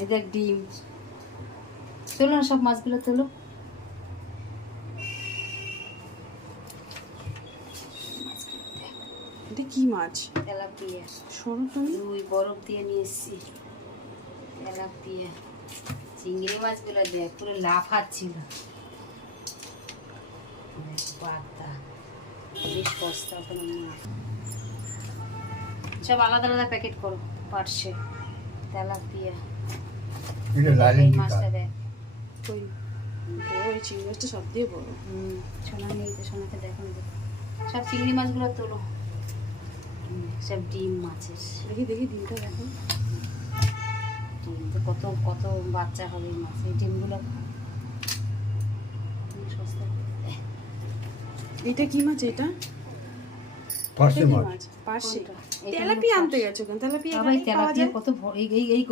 এই দেখ ডিম। তোলো না সব মাছগুলো তোলো। এটা কি মাছ? তেলাপিয়া। সরু তুমি। রুই বরফ দিয়ে নিয়ে এসছি। তেলাপিয়া। চিংড়ি মাছগুলো দেখ পুরো লাফাচ্ছিল। পাতা বেশ সস্তা কোনো মাছ। সব আলাদা আলাদা প্যাকেট করো পার্সে। তেলাপিয়া। এটা এই লালেন্টি মাছটা কাপ। দেখ। ওই বড়, ওই চিংড়ি মাছটা সব দিয়ে বড়। সোনা নেই তো, সোনাকে দেখো না। সব চিংড়ি মাছগুলো তোলো। সব ডিম মাছের। দেখি দেখি ডিমটা দেখো। ডিম তো কত কত বাচ্চা হবে এই মাছ। এই ডিমগুলো সস্তা। এটা কি মাছ? এটা পার্শে এটা কি মাছ। মাছ? পার্শে। কোনটা? এটা হলো তেলাপিয়া আনতে পার্শে। গেছো কেন? তেলাপিয়া আবার এই এখানেই পাওয়া তেলাপিয়া যায়। কত এই